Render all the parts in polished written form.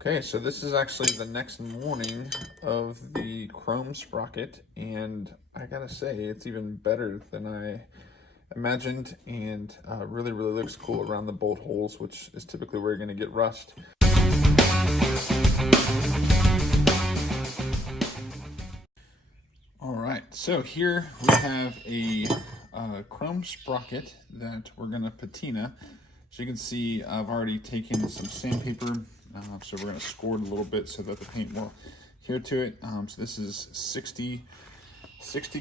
Okay, so this is actually the next morning of the chrome sprocket, and I gotta say, it's even better than I imagined, and really looks cool around the bolt holes, which is typically where you're gonna get rust. All right, so here we have a chrome sprocket that we're gonna patina. So you can see I've already taken some sandpaper, so we're gonna score it a little bit so that the paint will adhere to it. So this is 60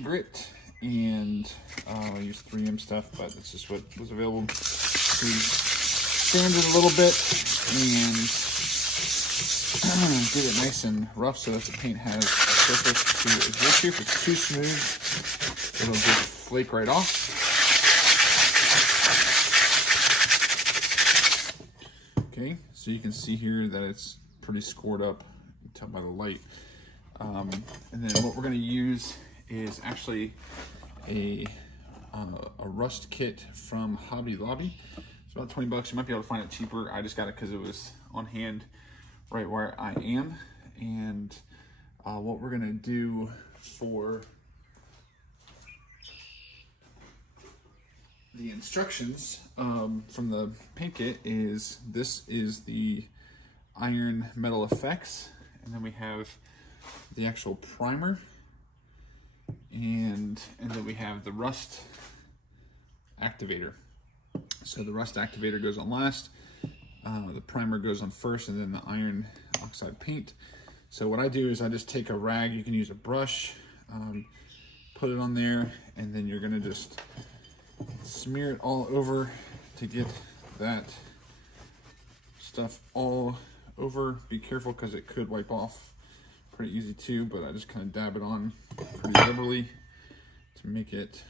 grit, and I use 3M stuff, but it's just what was available. To sand it a little bit and get it nice and rough so that the paint has a surface to adhere to. If it's too smooth, it'll just flake right off. Okay, so you can see here that it's pretty scored up. You can tell by the light. And then what we're going to use is actually a rust kit from Hobby Lobby. It's about 20 bucks. You might be able to find it cheaper. I just got it because it was on hand right where I am. And what we're going to do for the instructions from the paint kit is this is the iron metal effects, and then we have the actual primer, and then we have the rust activator. So the rust activator goes on last, the primer goes on first, and then the iron oxide paint. So what I do is I just take a rag, you can use a brush, put it on there, and then you're gonna just smear it all over to get that stuff all over. Be careful because it could wipe off pretty easy too, but I just kind of dab it on pretty liberally to make it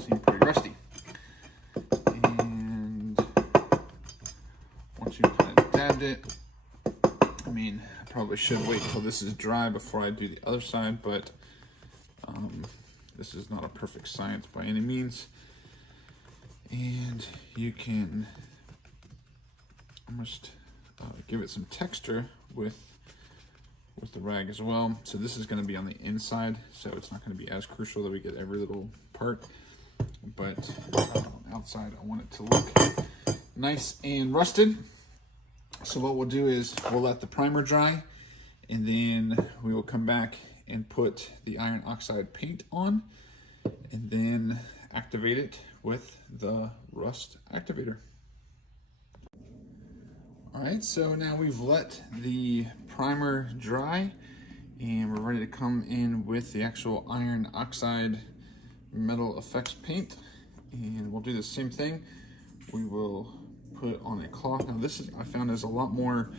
seem pretty rusty. And once you've kind of dabbed it, I mean, I probably should wait until this is dry before I do the other side, but this is not a perfect science by any means. And you can almost give it some texture with the rag as well. So this is going to be on the inside, so it's not going to be as crucial that we get every little part. But outside, I want it to look nice and rusted. So what we'll do is we'll let the primer dry, and then we will come back and put the iron oxide paint on, and then activate it with the rust activator. All right, so now we've let the primer dry, and we're ready to come in with the actual iron oxide metal effects paint. And we'll do the same thing. We will put it on a cloth. Now this is, I found, is a lot more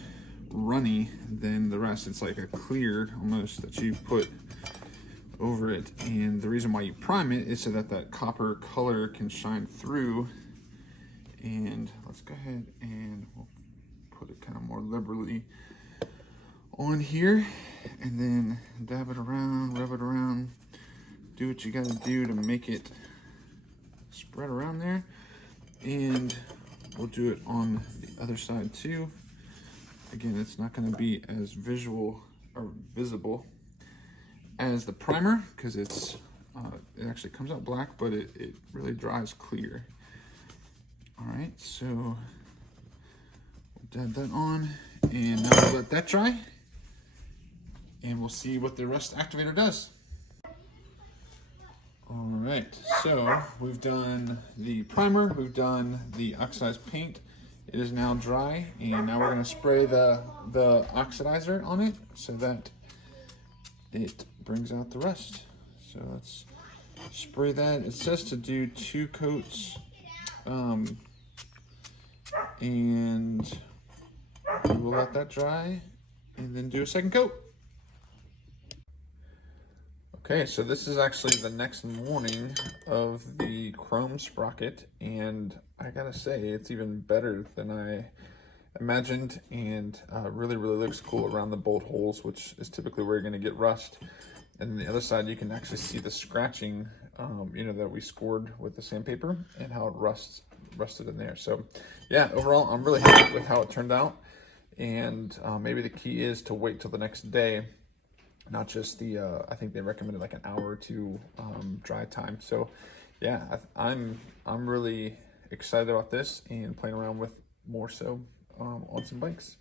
runny than the rest. It's like a clear almost that you put over it, and the reason why you prime it is so that that copper color can shine through. And let's go ahead and we'll put it kind of more liberally on here, and then dab it around, rub it around, do what you got to do to make it spread around there. And we'll do it on the other side too. Again, it's not going to be as visual or visible as the primer because it's it actually comes out black, but it really dries clear. All right, so we'll dab that on, and now we'll let that dry, and we'll see what the rust activator does. All right, so we've done the primer, we've done the oxidized paint. It is now dry, and now we're going to spray the oxidizer on it so that it brings out the rust. So let's spray that. It says to do 2 coats, and we will let that dry and then do a second coat. Okay, so this is actually the next morning of the chrome sprocket, and I gotta say, it's even better than I imagined, and really looks cool around the bolt holes, which is typically where you're gonna get rust. And then the other side, you can actually see the scratching, you know, that we scored with the sandpaper and how it rusts rusted in there. So yeah, overall, I'm really happy with how it turned out. And maybe the key is to wait till the next day, not just the, I think they recommended like an hour or two dry time. So yeah, I'm really excited about this and playing around with more so on some bikes.